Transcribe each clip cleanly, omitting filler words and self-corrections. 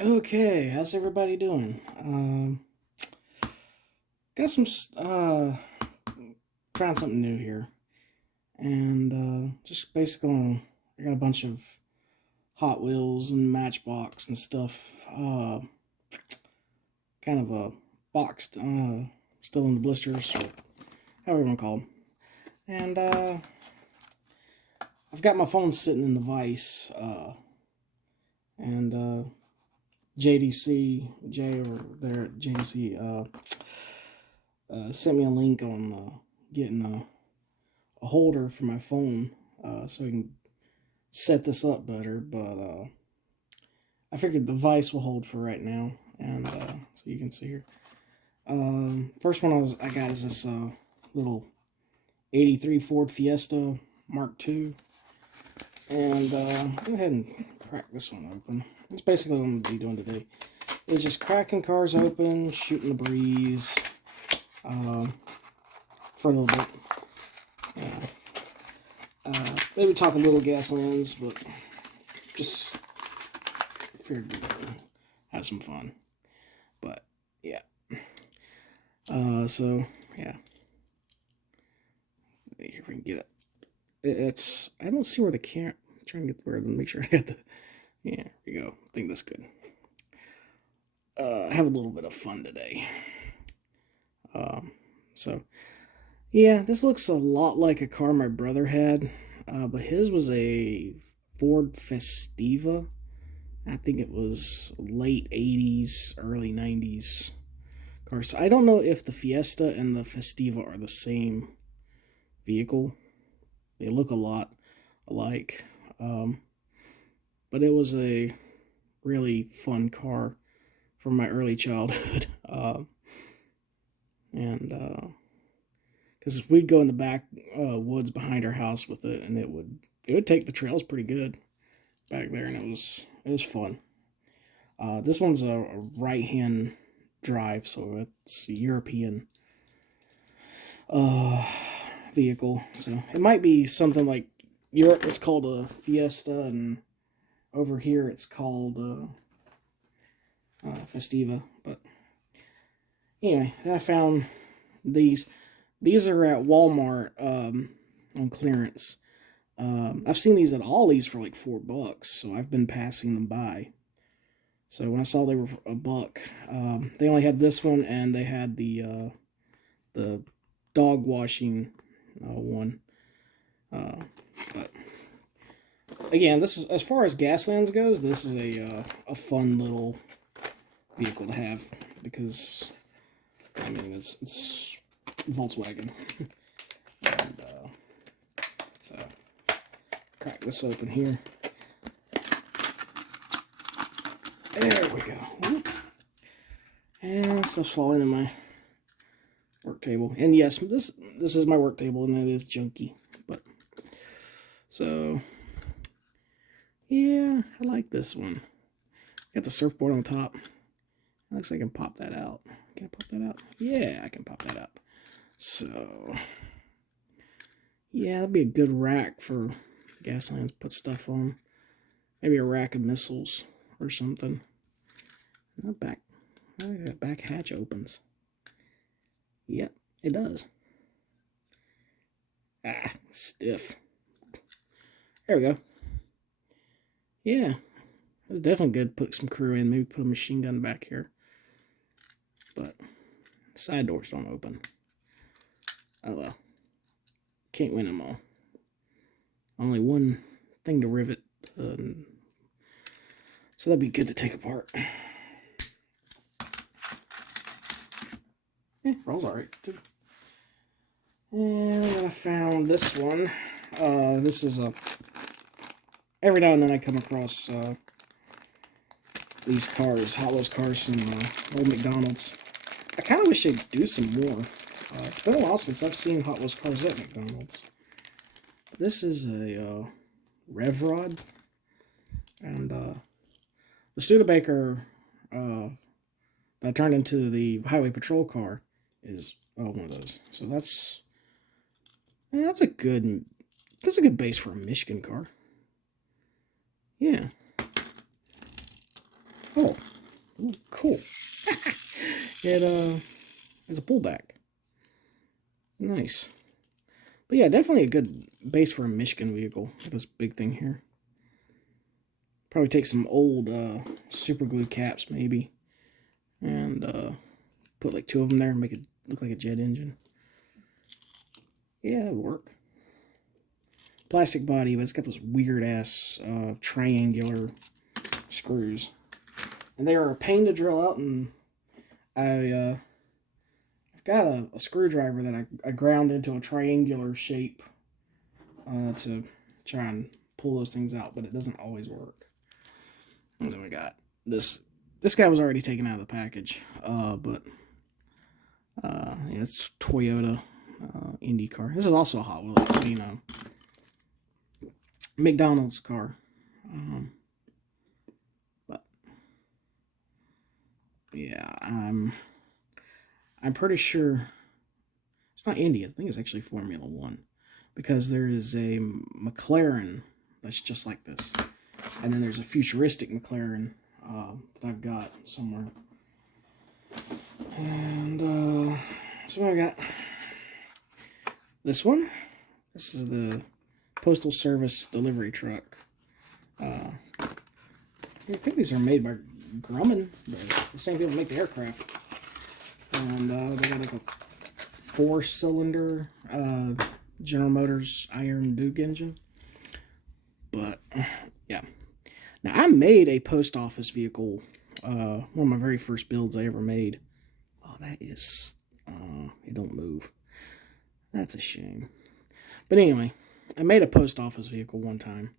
Okay, how's everybody doing? Got some trying something new here, and just basically I got a bunch of Hot Wheels and Matchbox and stuff, kind of boxed, still in the blisters, or however you want to call them. And I've got my phone sitting in the vise, and JDC J or there at JDC sent me a link on getting a holder for my phone so I can set this up better. But I figured the vise will hold for right now, and so you can see here. First one I got is this little '83 Ford Fiesta Mark II, and go ahead and crack this one open. That's basically what I'm going to be doing today. It's just cracking cars open, shooting the breeze for a little bit. Maybe talk a little Gaslands, but just figured we'd have some fun. But yeah. So yeah. Here we can get it. It's I don't see where the camera. I'm trying to get where to make sure I got the. Yeah, there we go. I think that's good. Have a little bit of fun today. So, yeah, this looks a lot like a car my brother had, but his was a Ford Festiva. I think it was late 80s, early 90s car. So I don't know if the Fiesta and the Festiva are the same vehicle. They look a lot alike. But it was a really fun car from my early childhood. And because we'd go in the back woods behind our house with it, and it would take the trails pretty good back there, and it was fun. This one's a right-hand drive, so it's a European vehicle. So it might be something like Europe. It's called a Fiesta, and over here it's called Festiva. But anyway, I found these. These are at Walmart on clearance. I've seen these at Ollie's for like $4, so I've been passing them by. So when I saw they were $1, they only had this one, and they had the dog washing one. But again, this is as far as Gaslands goes. This is a fun little vehicle to have because I mean it's Volkswagen. And so crack this open here. There we go. And stuff's falling in my work table. And yes, this is my work table, and it is junky. But so yeah, I like this one. Got the surfboard on top. Looks like I can pop that out. Can I pop that out? Yeah, I can pop that out. So yeah, that'd be a good rack for Gaslands. Put stuff on. Maybe a rack of missiles or something. That back hatch opens. Yep, it does. Ah, stiff. There we go. Yeah, it's definitely good to put some crew in. Maybe put a machine gun back here. But side doors don't open. Oh well. Can't win them all. Only one thing to rivet. So that'd be good to take apart. Yeah, rolls alright too. And I found this one. This is every now and then I come across these cars, Hot Wheels cars from old McDonald's. I kind of wish they'd do some more. It's been a while since I've seen Hot Wheels cars at McDonald's. This is a rev rod, and the Studebaker that turned into the highway patrol car is one of those. So that's a good base for a Michigan car. Yeah. Oh, Ooh, cool. It is a pullback. Nice. But yeah, definitely a good base for a Michigan vehicle with this big thing here. Probably take some old super glue caps maybe, and put like 2 of them there and make it look like a jet engine. Yeah, that would work. Plastic body, but it's got those weird ass triangular screws, and they are a pain to drill out. And I've got a screwdriver that I ground into a triangular shape to try and pull those things out, but it doesn't always work. And then we got this. This guy was already taken out of the package, but yeah, it's Toyota IndyCar. This is also a Hot Wheels, you know, McDonald's car. But yeah, I'm pretty sure it's not Indy. I think it's actually Formula One, because there is a McLaren that's just like this, and then there's a futuristic McLaren that I've got somewhere. And so I got this one. This is the Postal Service delivery truck. I think these are made by Grumman, the same people that make the aircraft. And they got like a 4-cylinder General Motors Iron Duke engine. But yeah, now I made a post office vehicle. One of my very first builds I ever made. Oh, that is it don't move. That's a shame. But anyway, I made a post office vehicle one time,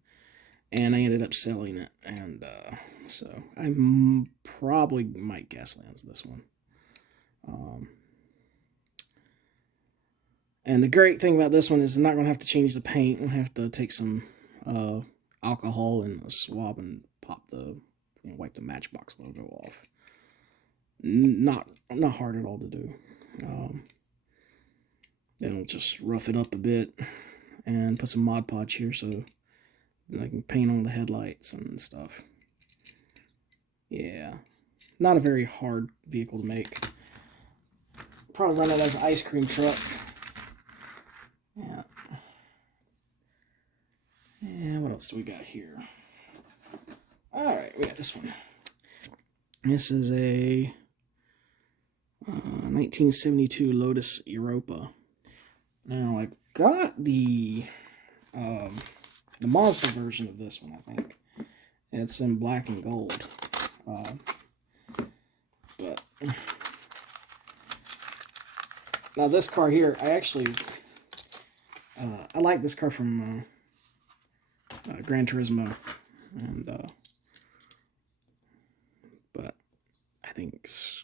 and I ended up selling it, and so I probably might Gaslands this one. And the great thing about this one is I'm not going to have to change the paint. I'm going to have to take some alcohol and a swab and pop the, wipe the Matchbox logo off. Not hard at all to do. Then we'll just rough it up a bit and put some Mod Podge here so I can paint on the headlights and stuff. Yeah, not a very hard vehicle to make. Probably run it as an ice cream truck. Yeah. And what else do we got here? Alright, we got this one. This is a 1972 Lotus Europa. Now, I got the Mazda version of this one, I think. It's in black and gold. But now this car here, I actually I like this car from Gran Turismo, and but I think it's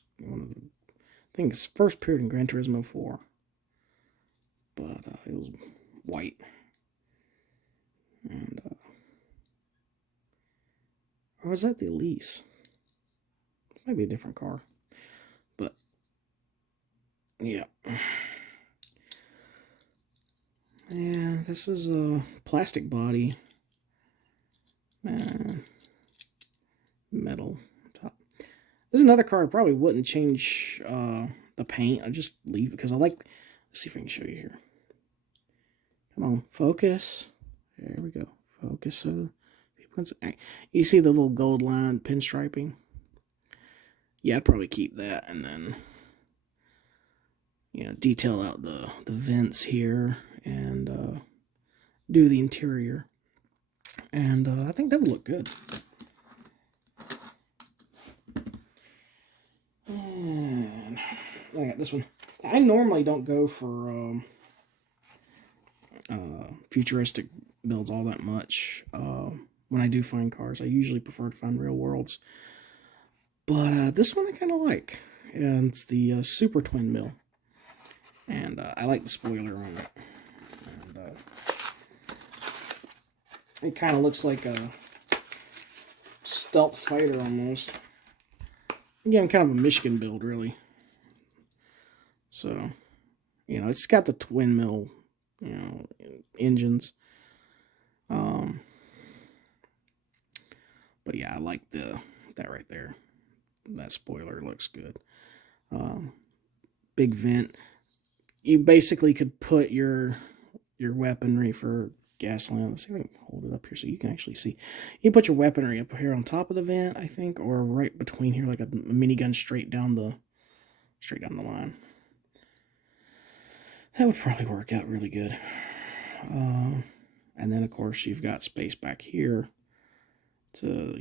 first appeared in Gran Turismo 4, but it was white, and or was that the Elise? It might be a different car, but yeah. Yeah, this is a plastic body, metal top. This is another car I probably wouldn't change the paint. I just leave it because I like. Let's see if I can show you here. Come on, focus. There we go. Focus. You see the little gold line pinstriping? Yeah, I'd probably keep that, and then detail out the vents here and do the interior, and I think that would look good. And I got this one. I normally don't go for futuristic builds all that much. When I do find cars, I usually prefer to find real worlds. But this one I kind of like. And it's the Super Twin Mill. And I like the spoiler on it. And it kind of looks like a stealth fighter almost. Again, kind of a Michigan build, really. So, it's got the twin mill, engines. But yeah, I like that right there. that spoiler looks good. Big vent. You basically could put your weaponry for gasoline. Let's see if I can hold it up here so you can actually see. You put your weaponry up here on top of the vent, I think, or right between here, like a minigun straight down the line. That would probably work out really good. And then, of course, you've got space back here to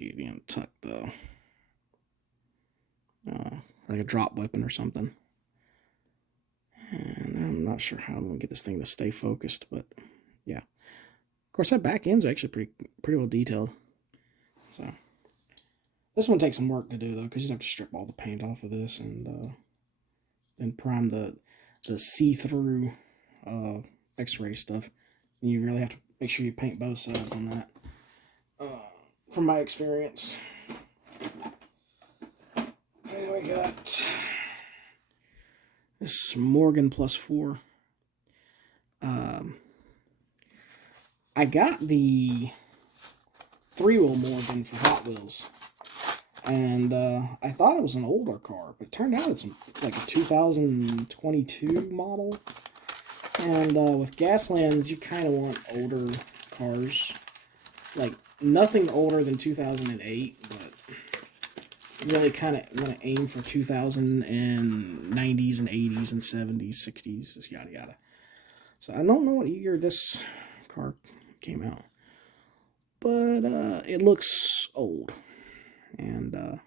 tuck the like a drop weapon or something. And I'm not sure how I'm going to get this thing to stay focused, but yeah. Of course, that back end's actually pretty well detailed. So this one takes some work to do, though, because you have to strip all the paint off of this and then prime the see-through X-ray stuff. And you really have to make sure you paint both sides on that. From my experience. And we got this Morgan +4. I got the 3-wheel Morgan for Hot Wheels. And I thought it was an older car, but it turned out it's like a 2022 model. And with Gaslands, you kind of want older cars. Like, nothing older than 2008, but you really kind of want to aim for 2090s and 80s and 70s, 60s, yada yada. So I don't know what year this car came out, but it looks old. And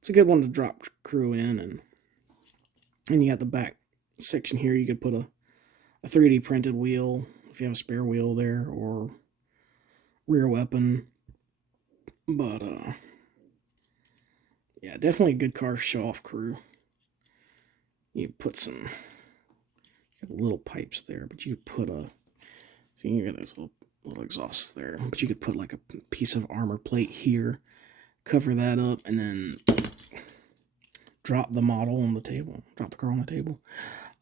it's a good one to drop crew in, and you got the back section here. You could put a 3D printed wheel if you have a spare wheel there, or rear weapon. But yeah, definitely a good car show off crew. You put some little pipes there, but you could put see, you got those little exhausts there, but you could put like a piece of armor plate here, cover that up, and then drop the model on the table, drop the car on the table.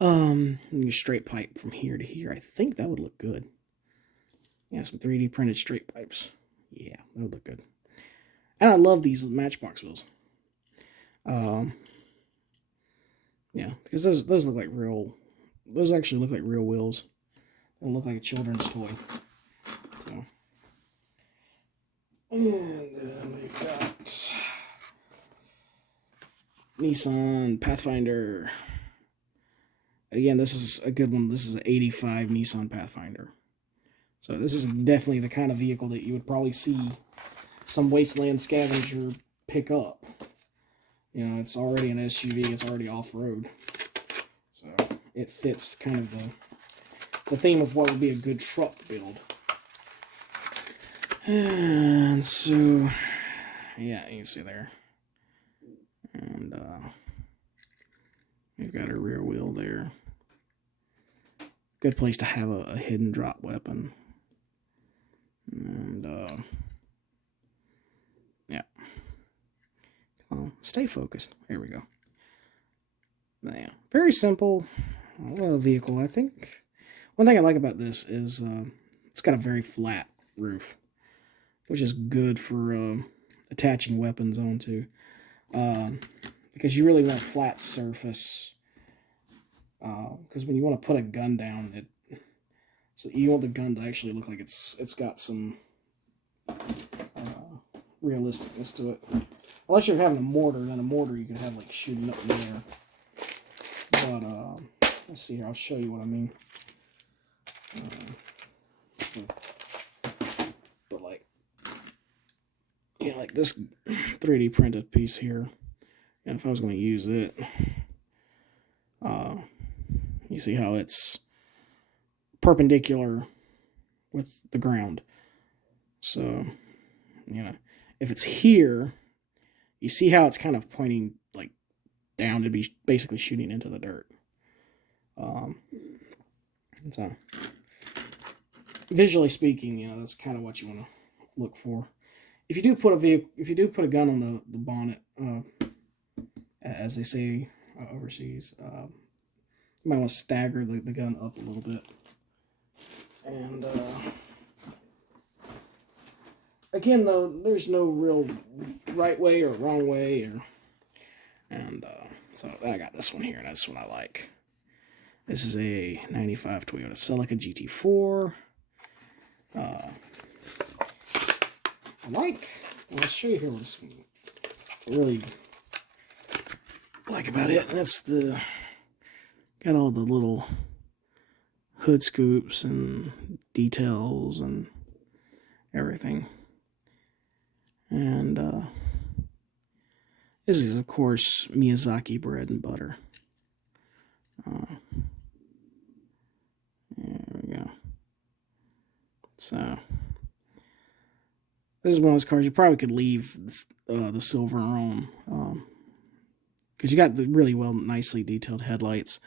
And you straight pipe from here to here. I think that would look good. Yeah, some 3D printed straight pipes. Yeah, that would look good. And I love these Matchbox wheels. Yeah, because those look like real. Those actually look like real wheels. They look like a children's toy. So, and then we've got Nissan Pathfinder. Again, this is a good one. This is an 85 Nissan Pathfinder. So this is definitely the kind of vehicle that you would probably see some wasteland scavenger pick up. You know, it's already an SUV. It's already off-road. So it fits kind of the theme of what would be a good truck build. And so, yeah, you can see there. And we've got a rear wheel there. Good place to have a hidden drop weapon. And yeah. Stay focused. There we go. But yeah, very simple vehicle. I think one thing I like about this is it's got a very flat roof, which is good for attaching weapons onto. Because you really want a flat surface. Because when you want to put a gun down, so you want the gun to actually look like it's got some realisticness to it. Unless you're having a mortar, then a mortar you could have like shooting up in the air. But let's see here. I'll show you what I mean. But like, yeah, like this 3D printed piece here. And if I was going to use it, you see how it's perpendicular with the ground. So, you know, if it's here, you see how it's kind of pointing like down to be basically shooting into the dirt. So, visually speaking, you know, that's kind of what you want to look for. If you do put a gun on the bonnet, as they say overseas, you might want to stagger the gun up a little bit. And again, though, there's no real right way or wrong way, or And so I got this one here, and that's what I like. This is a 95 Toyota Celica GT4. I'll show you here what's really like about it. And it's got all the little hood scoops and details and everything. And this is, of course, Miyazaki bread and butter. There we go. So this is one of those cars you probably could leave the silver on, because you got the really nicely detailed headlights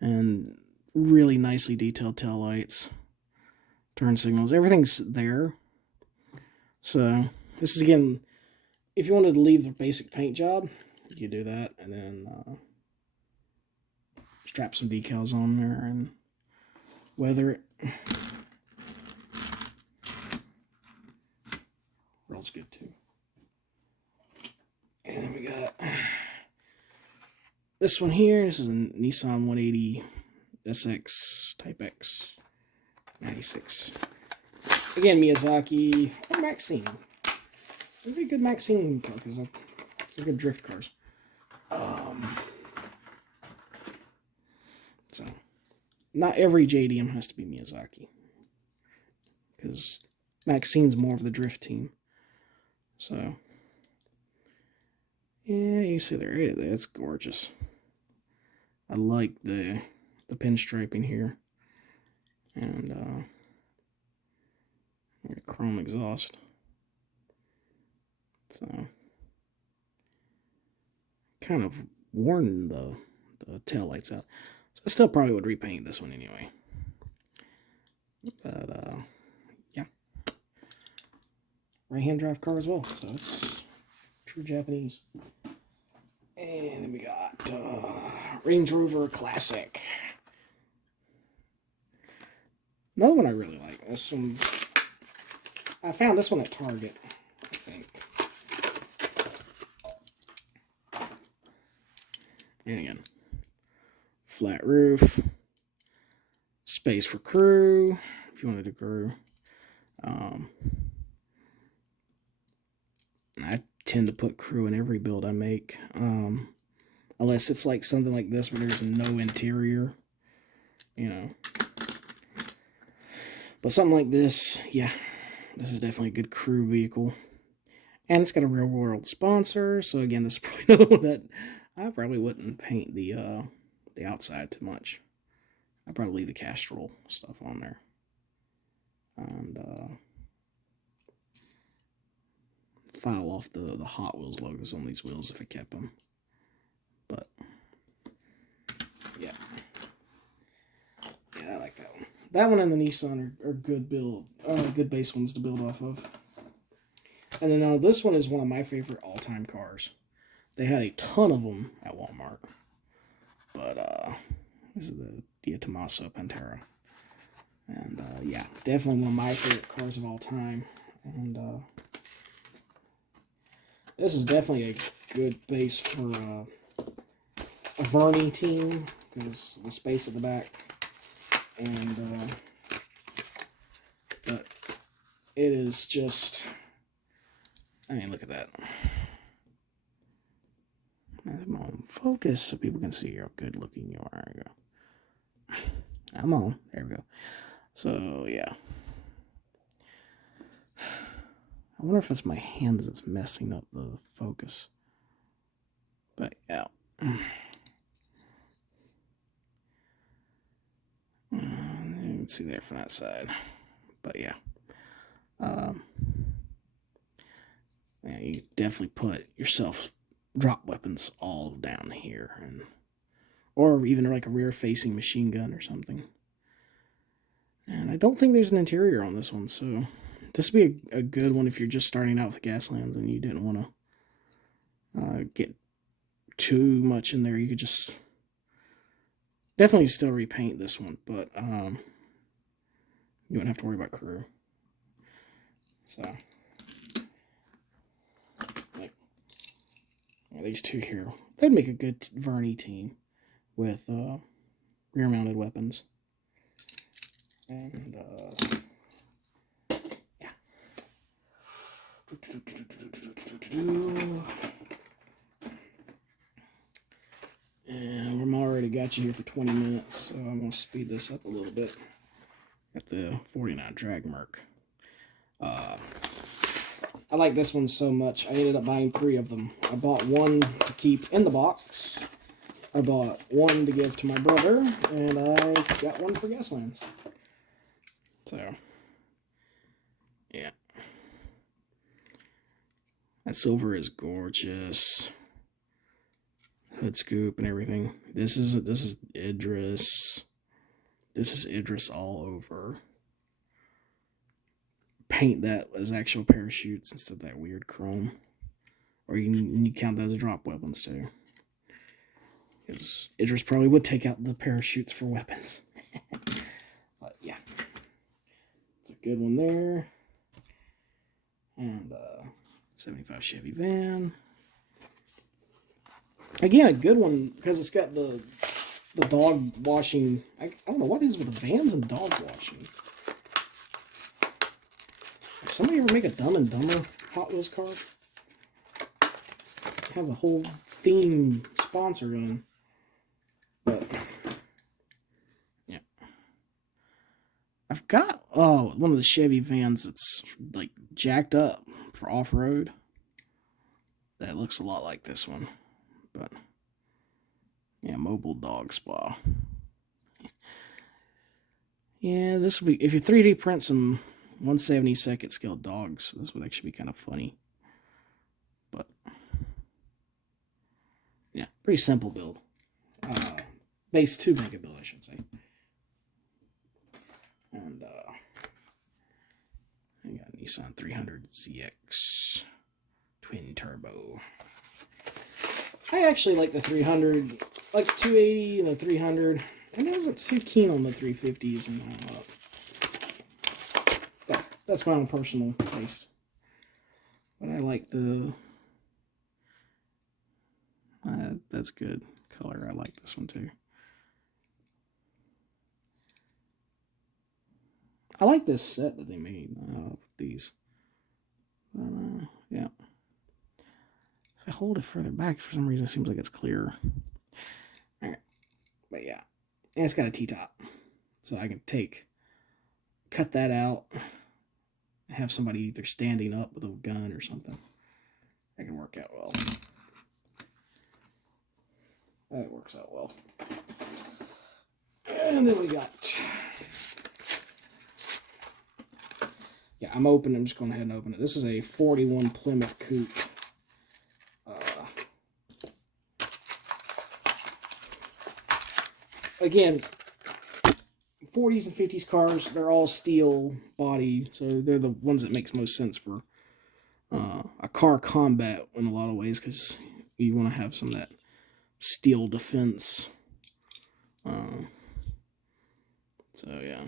and really nicely detailed tail lights, turn signals. Everything's there. So this is, again, if you wanted to leave the basic paint job, you do that, and then strap some decals on there and weather it. Rolls good too. And then we got this one here. This is a Nissan 180 SX Type X 96. Again, Miyazaki or Maxine. It'd be a good Maxine car because they're good drift cars. So, not every JDM has to be Miyazaki, because Maxine's more of the drift team. So, yeah, you see there, it's gorgeous. I like the pinstriping here, and chrome exhaust. So, kind of worn the tail lights out. So I still probably would repaint this one anyway. But yeah, right-hand drive car as well, so it's true Japanese. And then we got Range Rover Classic. Another one I really like. This one, I found this one at Target, I think. And again, flat roof, space for crew, if you wanted a crew. I tend to put crew in every build I make, unless it's like something like this where there's no interior, you know. But something like this, yeah, this is definitely a good crew vehicle. And it's got a real world sponsor, so again, this is probably another one that I probably wouldn't paint the outside too much. I'd probably leave the Castrol stuff on there. And file off the Hot Wheels logos on these wheels if I kept them. But yeah, I like that one. That one and the Nissan are good good base ones to build off of. And then this one is one of my favorite all-time cars. They had a ton of them at Walmart. But this is the Dia Tommaso Pantera. And yeah, definitely one of my favorite cars of all time. And this is definitely a good base for a Verney team, because the space at the back. And but it is just, I mean, look at that. Come on, focus so people can see how good looking you are. There we go. I'm on. There we go. So yeah, I wonder if it's my hands that's messing up the focus. But yeah. You can see there from that side. But yeah. Yeah, you definitely put yourself drop weapons all down here, or even like a rear facing machine gun or something. And I don't think there's an interior on this one, so this would be a good one if you're just starting out with Gaslands and you didn't want to get too much in there. You could just definitely still repaint this one, but you wouldn't have to worry about crew. So like, these two here. They'd make a good Verney team with rear-mounted weapons. And yeah. And I'm already got you here for 20 minutes, so I'm going to speed this up a little bit. Got the 49 drag mark. I like this one so much, I ended up buying 3 of them. I bought one to keep in the box. I bought one to give to my brother, and I got one for Gaslands. So, yeah. That silver is gorgeous. Hood scoop and everything. This is Idris. This is Idris all over. Paint that as actual parachutes instead of that weird chrome. Or you count that as drop weapons too. Because Idris probably would take out the parachutes for weapons. But yeah. It's a good one there. And 75 Chevy van. Again, a good one because it's got the dog washing. I don't know what it is with the vans and dog washing. Did somebody ever make a Dumb and Dumber Hot Wheels car? Have a whole theme sponsor on. But yeah, I've got one of the Chevy vans that's like jacked up for off-road. That looks a lot like this one, but yeah, mobile dog spa. Yeah, this would be if you 3D print some 1/72 scale dogs. This would actually be kind of funny, but yeah, pretty simple build. Base 2 mega build, I should say. And I got a Nissan 300 ZX twin turbo. I actually like the 300, like the 280 and the 300. I wasn't too keen on the 350s and but that's my own personal taste. But I like the that's good color. I like this one too. I like this set that they made with these. Yeah. If I hold it further back, for some reason, it seems like it's clearer. Alright. But yeah. And it's got a T-top. So I can cut that out, have somebody either standing up with a gun or something. That can work out well. That works out well. And then we got... Yeah, I'm just going ahead and open it. This is a 41 Plymouth Coupe. Again, 40s and 50s cars, they're all steel body, so they're the ones that makes most sense for a car combat in a lot of ways, because you want to have some of that steel defense. So yeah,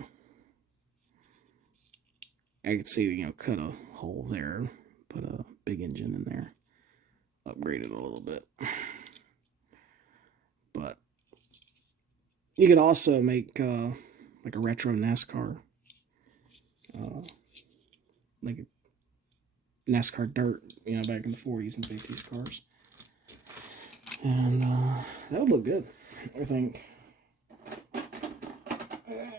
I could see, cut a hole there, put a big engine in there, upgrade it a little bit. But you could also make like a retro NASCAR, like a NASCAR dirt, back in the 40s and 50s cars. And that would look good, I think. And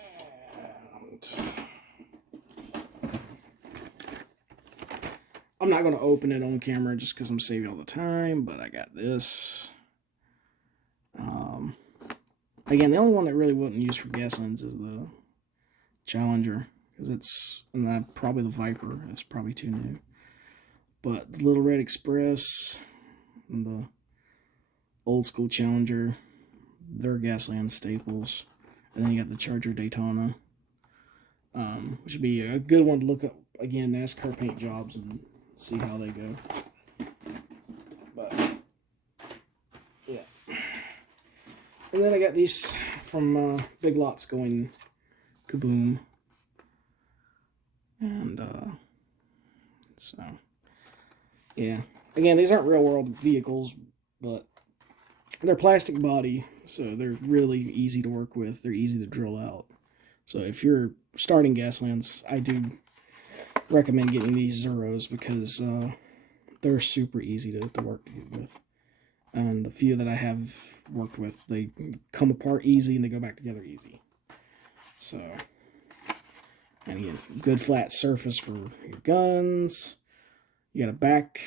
I'm not going to open it on camera just because I'm saving all the time, but I got this. Again, the only one that really wasn't used for Gaslands is the Challenger, because probably the Viper. It's probably too new. But the Little Red Express and the old school Challenger, they're Gasland staples. And then you got the Charger Daytona, which would be a good one to look up, again, NASCAR paint jobs and see how they go. But yeah. And then I got these from Big Lots going kaboom. And so yeah, again, these aren't real world vehicles, but they're plastic body, so they're really easy to work with. They're easy to drill out. So if you're starting gas lamps, I do recommend getting these Zeros because they're super easy to work with. And the few that I have worked with, they come apart easy and they go back together easy. So, and again, good flat surface for your guns. You got a back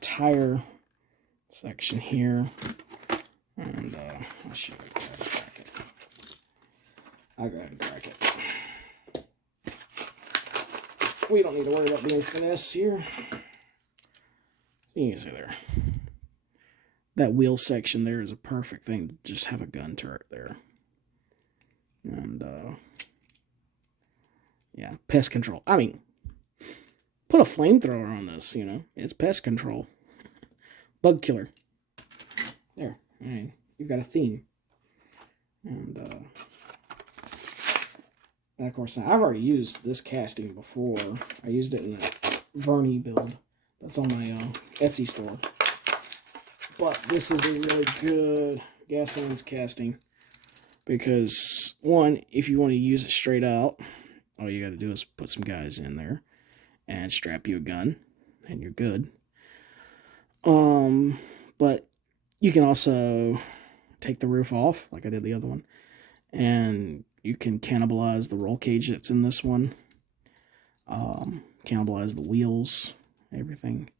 tire section here. And I'll show you how to crack it. I'll go ahead and crack it. We don't need to worry about being finesse here. You can see there. That wheel section there is a perfect thing to just have a gun turret there. And, yeah, pest control. I mean, put a flamethrower on this, you know. It's pest control. Bug killer. There. I mean, you've got a theme. And of course, now, I've already used this casting before. I used it in that Vernie build that's on my Etsy store. But this is a really good gas lens casting because, one, if you want to use it straight out, all you got to do is put some guys in there and strap you a gun, and you're good. But you can also take the roof off, like I did the other one, and you can cannibalize the roll cage that's in this one, cannibalize the wheels, everything.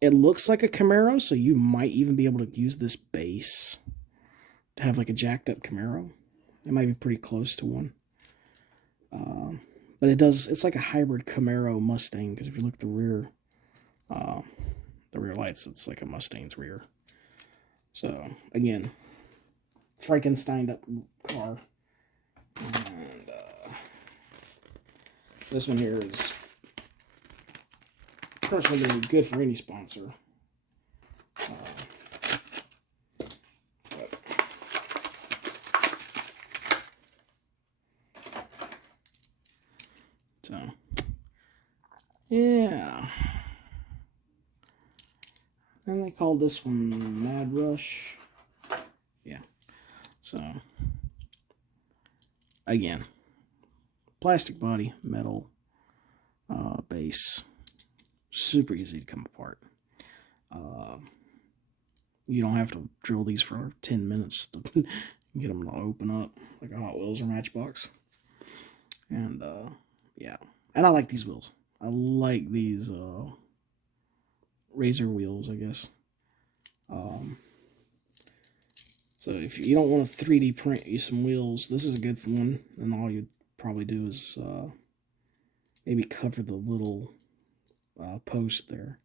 It looks like a Camaro, so you might even be able to use this base to have like a jacked up Camaro. It might be pretty close to one. But it's like a hybrid Camaro Mustang, because if you look at the rear lights, it's like a Mustang's rear. So, again, Frankensteined up car. And this one here is personally going to be good for any sponsor. So, yeah. And they called this one Mad Rush. Yeah. So, again, plastic body, metal base. Super easy to come apart. You don't have to drill these for 10 minutes to get them to open up like a Hot Wheels or Matchbox. And yeah, and I like these wheels. I like these razor wheels, I guess. So if you don't want to 3D print you some wheels, this is a good one. And all you'd probably do is maybe cover the little post there.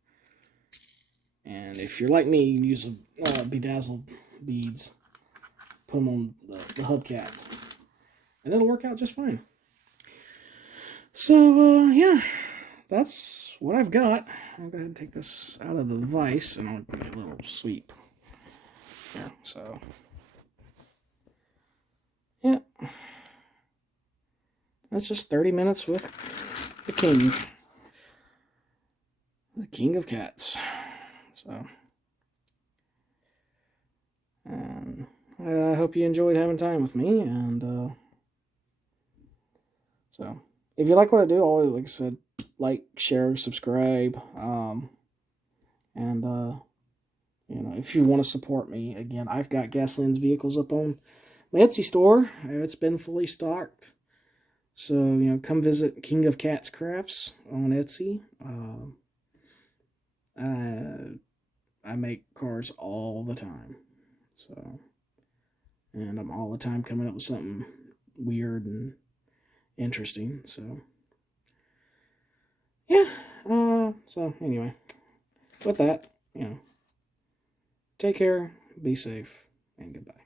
And if you're like me, you can use a bedazzled beads, put them on the hubcap, and it'll work out just fine. So, yeah, that's what I've got. I'll go ahead and take this out of the vise, and I'll give it a little sweep. Yeah, so, yeah. That's just 30 minutes with the king. The king of cats. So, I hope you enjoyed having time with me, and so if you like what I do, always, like I said, like, share, subscribe, and you know, if you want to support me, again, I've got Gasoline's vehicles up on my Etsy store. It's been fully stocked, so you know, come visit King of Cats Crafts on Etsy. I make cars all the time, so, and I'm all the time coming up with something weird and interesting, so, yeah, so, anyway, with that, you know, take care, be safe, and goodbye.